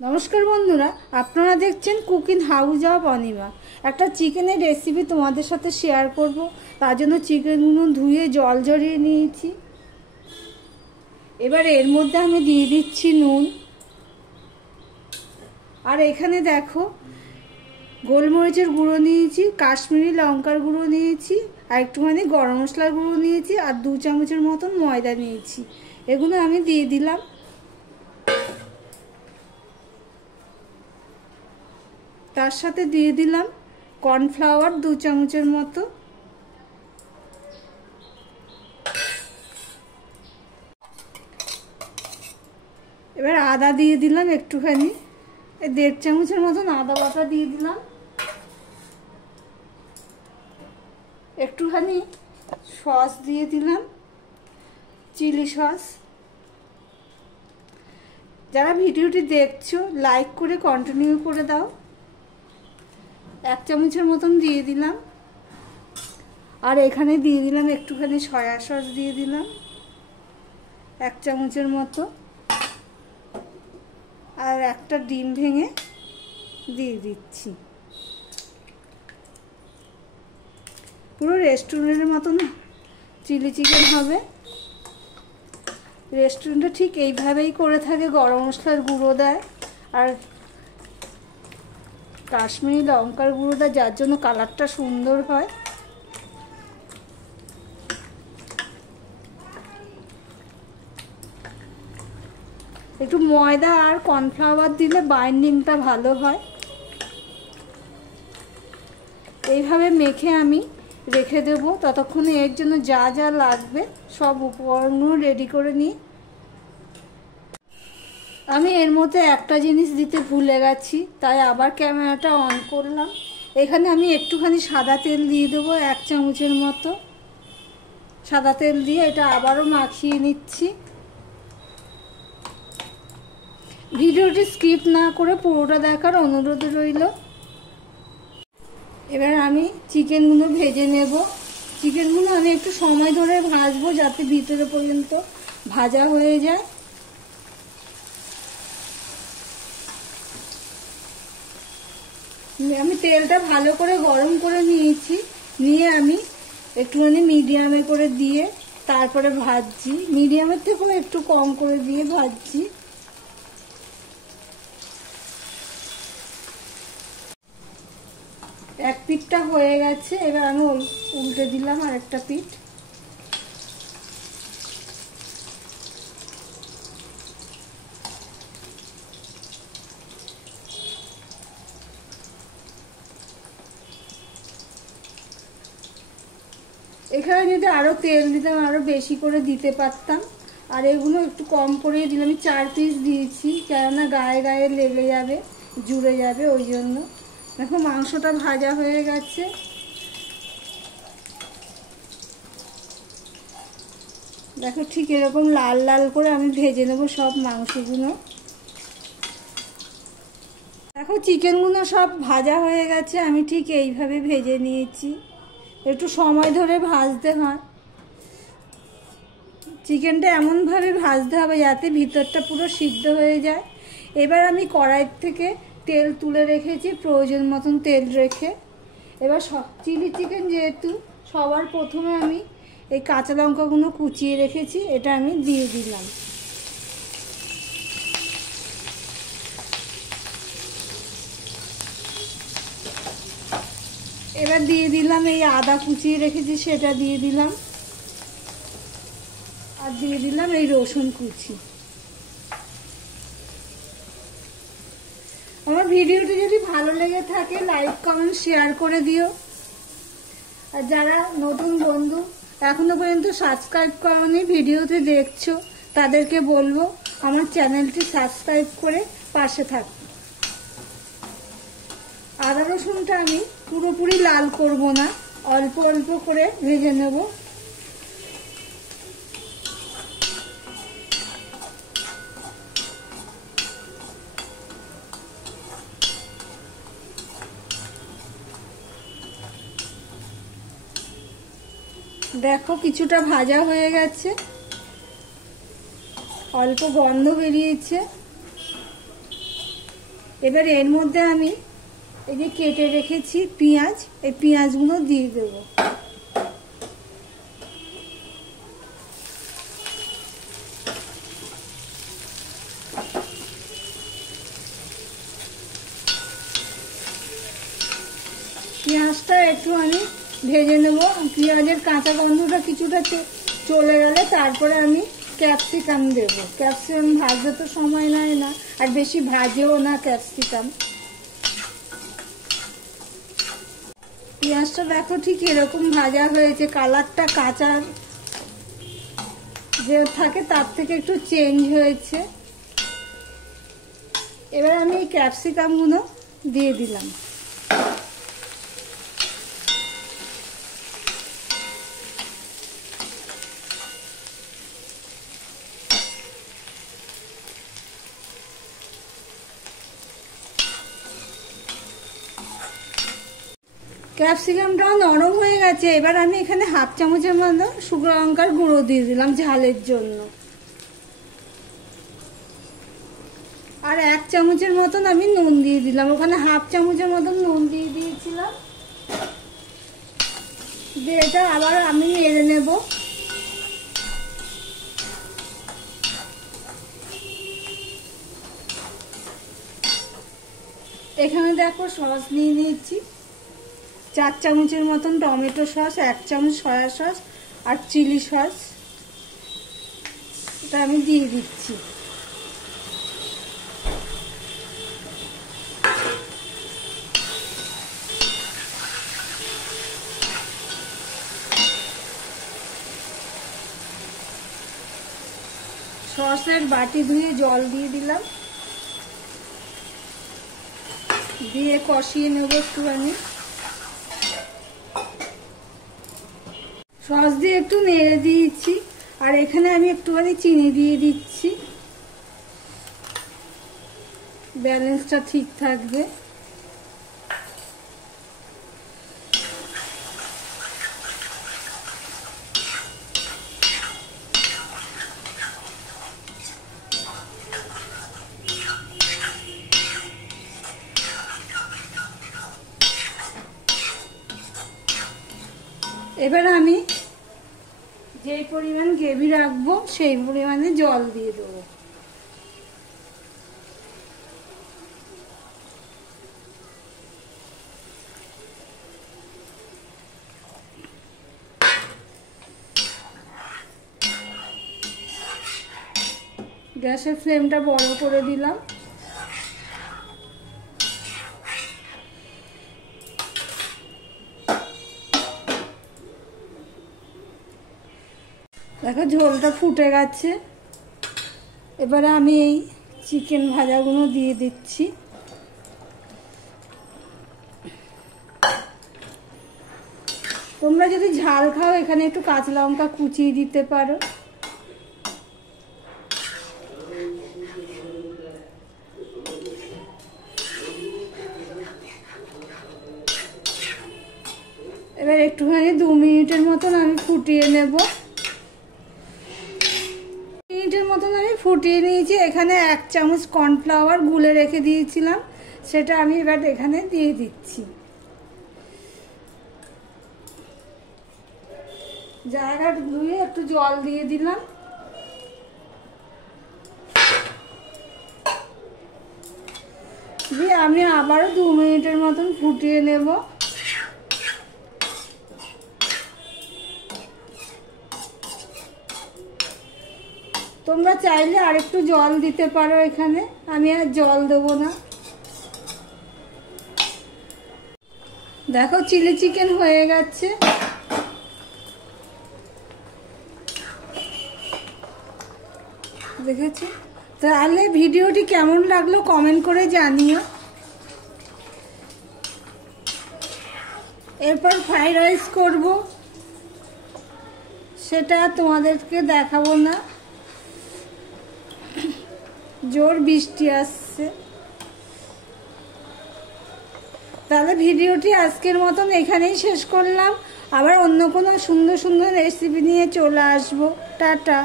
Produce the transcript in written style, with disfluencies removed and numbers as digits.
নমস্কার বন্ধুরা, আপনারা দেখছেন কুকিং হাউস অফ অনিমা। একটা চিকেনের রেসিপি তোমাদের সাথে শেয়ার করব। তার জন্য চিকেনগুলো ধুয়ে জল ঝরিয়ে নিয়েছি। এবার এর মধ্যে আমি দিয়ে দিচ্ছি নুন। আর এখানে দেখো গোলমরিচের গুঁড়ো নিয়েছি, কাশ্মীরি লঙ্কার গুঁড়ো নিয়েছি, আর একটুখানি গরম মশলার গুঁড়ো নিয়েছি, আর 2 চামচের মতন ময়দা নিয়েছি। এগুলো আমি দিয়ে দিলাম। তার সাথে দিয়ে দিলাম কর্নফ্লাওয়ার 2 চামচের মতো। এবার আদা দিয়ে দিলাম একটুখানি, 1.5 চামচের মতন আদা বাটা দিয়ে দিলাম। একটুখানি সস দিয়ে দিলাম, চিলি সস। যারা ভিডিওটি দেখছো লাইক করে কন্টিনিউ করে দাও। 1 চামচের মতন দিয়ে দিলাম। আর এখানে দিয়ে দিলাম একটুখানি সয়া সস দিয়ে দিলাম 1 চামচের মতো। আর একটা ডিম ভেঙে দিয়ে দিচ্ছি। পুরো রেস্টুরেন্টের মতন চিলি চিকেন হবে। রেস্টুরেন্টে ঠিক এইভাবেই করে থাকে, গরম মশলার গুঁড়ো দেয় আর কাশ্মীরি লঙ্কার গুঁড়ো দেয়, যার জন্য কালারটা সুন্দর হয়। একটু ময়দা আর কর্নফ্লাওয়ার দিলে বাইন্ডিংটা ভালো হয়। এইভাবে মেখে আমি রেখে দেব। ততক্ষণে এর জন্য যা যা লাগবে সব উপকরণগুলো রেডি করে নিই। আমি এর মধ্যে একটা জিনিস দিতে ভুলে গেছি, তাই আবার ক্যামেরাটা অন করলাম। এখানে আমি একটুখানি সাদা তেল দিয়ে দেবো 1 চামচের মতো। সাদা তেল দিয়ে এটা আবারও মাখিয়ে নিচ্ছি। ভিডিওটি স্কিপ না করে পুরোটা দেখার অনুরোধ রইল। এবার আমি চিকেনগুলো ভেজে নেব। চিকেনগুলো আমি একটু সময় ধরে ভাজবো, যাতে ভিতরে পর্যন্ত ভাজা হয়ে যায়। আমি তেলটা ভালো করে গরম করে নিয়েছি। নিয়ে আমি একটুখানি মিডিয়ামে করে দিয়ে তারপরে ভাজছি। মিডিয়ামের থেকেও একটু কম করে দিয়ে ভাজছি। এক পিঠটা হয়ে গেছে, এবার আমি উল্টে দিলাম আরেকটা পিঠ। এখানে যদি আরো তেল দিতাম আরো বেশি করে দিতে পারতাম। আর এগুলো একটু কম করে দিলাম। আমি 4 পিস দিয়েছি, কেননা গায়ে গায়ে লেগে যাবে, জুড়ে যাবে, ওই জন্য। দেখো মাংসটা ভাজা হয়ে গেছে। দেখো ঠিক এরকম লাল লাল করে আমি ভেজে নেব সব মাংসগুলো। দেখো চিকেনগুলো সব ভাজা হয়ে গেছে। আমি ঠিক এইভাবে ভেজে নিয়েছি। একটু সময় ধরে ভাজতে হয়। চিকেনটা এমনভাবে ভাজতে হবে যাতে ভিতরটা পুরো সিদ্ধ হয়ে যায়। এবার আমি কড়াইয়ের থেকে তেল তুলে রেখেছি, প্রয়োজন মতন তেল রেখে। এবার চিলি চিকেন যেহেতু সবার প্রথমে আমি এই কাঁচা লঙ্কাগুলো কুচিয়ে রেখেছি, এটা আমি দিয়ে দিলাম। এবার দিয়ে দিলাম এই আদা কুচিয়ে রেখেছি, সেটা দিয়ে দিলাম। আর দিয়ে দিলাম এই রসুন কুচি। আমার ভিডিওটি যদি ভালো লেগে থাকে লাইক কমেন্ট শেয়ার করে দিও। আর যারা নতুন বন্ধু এখনো পর্যন্ত সাবস্ক্রাইব করোনি, ভিডিওতে দেখছো, তাদেরকে বলবো আমার চ্যানেলটি সাবস্ক্রাইব করে পাশে থাকো। আদা রসুনটা আমি পুরোপুরি লাল করব না, অল্প অল্প করে ভেজে নেব। দেখো কিছুটা ভাজা হয়ে গেছে, অল্প গন্ধ বেরিয়েছে। এবার এর মধ্যে আমি এই যে কেটে রেখেছি পেঁয়াজ, এই পেঁয়াজগুলো দিয়ে দেবো। পেঁয়াজটা একটু আমি ভেজে নেব, পেঁয়াজের কাঁচা গন্ধটা কিছুটা চলে গেলে তারপরে আমি ক্যাপসিকাম দেব। ক্যাপসিকাম ভাজতে তো সময় নেয় না, আর বেশি ভাজেও না ক্যাপসিকাম। পেঁয়াজটা দেখো ঠিক এরকম ভাজা হয়েছে, কালারটা কাঁচা যে থাকে তার থেকে একটু চেঞ্জ হয়েছে। এবার আমি এই ক্যাপসিকামগুলো দিয়ে দিলাম। ক্যাপসিকামটাও নরম হয়ে গেছে। এবার আমি এখানে হাফ চামচের মতো শুকনো লঙ্কার গুঁড়ো দিয়ে দিলাম ঝালের জন্য, আর 1 চামচের মতন আমি নুন দিয়ে দিলাম। ওখানে হাফ চামচের মতন নুন দিয়ে দিয়েছিলাম। দিয়ে এটা আবার আমি নেড়ে নেব। এখানে দেখো সস নিয়ে নিয়েছি 4 চামচের মতন টমেটো সস, 1 চামচ সয়া সস আর চিলি সস, এটা আমি দিয়ে দিচ্ছি। সসের বাটি ধুয়ে জল দিয়ে দিলাম, দিয়ে কষিয়ে নেব একটুখানি। সস দিয়ে একটু নেড়ে দিয়েছি, আর এখানে আমি একটুখানি চিনি দিয়ে দিচ্ছি, ব্যালেন্সটা ঠিক থাকবে। এবার আমি যে পরিমাণ গ্রেভি রাখবো সেই পরিমাণে জল দিয়ে দেবো। গ্যাসের ফ্লেমটা বড় করে দিলাম। দেখো ঝোলটা ফুটে গেছে। এবারে আমি এই চিকেন ভাজাগুলো দিয়ে দিচ্ছি। তোমরা যদি ঝাল খাও এখানে একটু কাঁচা লঙ্কা কুচিয়ে দিতে পারো। এবার একটুখানি 2 মিনিটের মতন আমি ফুটিয়ে নেব। মিনিটের মতন আমি ফুটিয়ে নিয়েছি। এখানে 1 চামচ কর্নফ্লাওয়ার গুলে রেখে দিয়েছিলাম, সেটা আমি এবার এখানে দিয়ে দিচ্ছি। জায়গা ধুয়ে একটু জল দিয়ে দিলাম। দিয়ে আমি আবারও 2 মিনিটের মতন ফুটিয়ে নেব। তোমরা চাইলে আরেকটু জল দিতে পারো, এখানে আমি আর জল দেবো না। দেখো চিলি চিকেন হয়ে গেছে। দেখেছো? তাহলে ভিডিওটি কেমন লাগলো কমেন্ট করে জানিও। এরপর ফ্রাইড রাইস করব, সেটা তোমাদেরকে দেখাবো না, জোর বৃষ্টি আসছে। তাহলে ভিডিওটি আজকের মতন এখানেই শেষ করলাম। আবার অন্য কোনো সুন্দর সুন্দর রেসিপি নিয়ে চলে আসবো। টাটা।